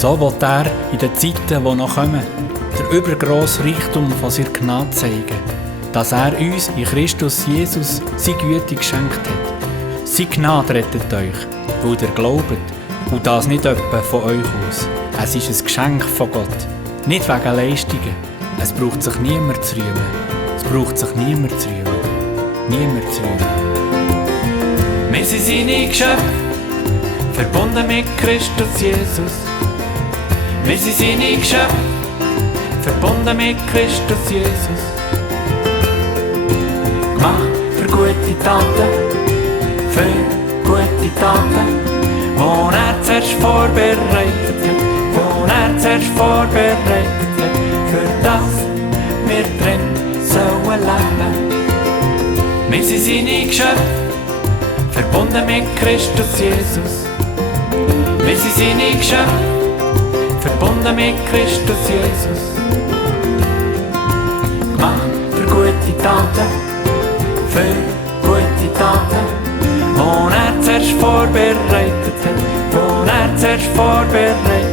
So will er in den Zeiten, die noch kommen, der übergrosse Reichtum von seiner Gnade zeigen, dass er uns in Christus Jesus seine Güte geschenkt hat. Seine Gnade rettet euch, weil ihr glaubt, und das nicht etwa von euch aus. Es ist ein Geschenk von Gott, nicht wegen Leistungen. Es braucht sich niemand zu rühmen. Es braucht sich niemand zu rühmen. Niemand zu rühmen. Wir sind seine Geschöpfe, verbunden mit Christus Jesus. Wir sind seine Geschöpfe, verbunden mit Christus Jesus. Gemacht für gute Taten, für gute Taten, wo er zuerst vorbereitet hat, wo er zuerst vorbereitet hat, für das wir drin sollen leben. Wir sind seine Geschöpfe, verbunden mit Christus Jesus. Wir sind seine Geschöpfe, verbunden mit Christus Jesus. Gemacht für gute Taten, für gute Taten, wo er zuerst vorbereitet hat, wo er zuerst vorbereitet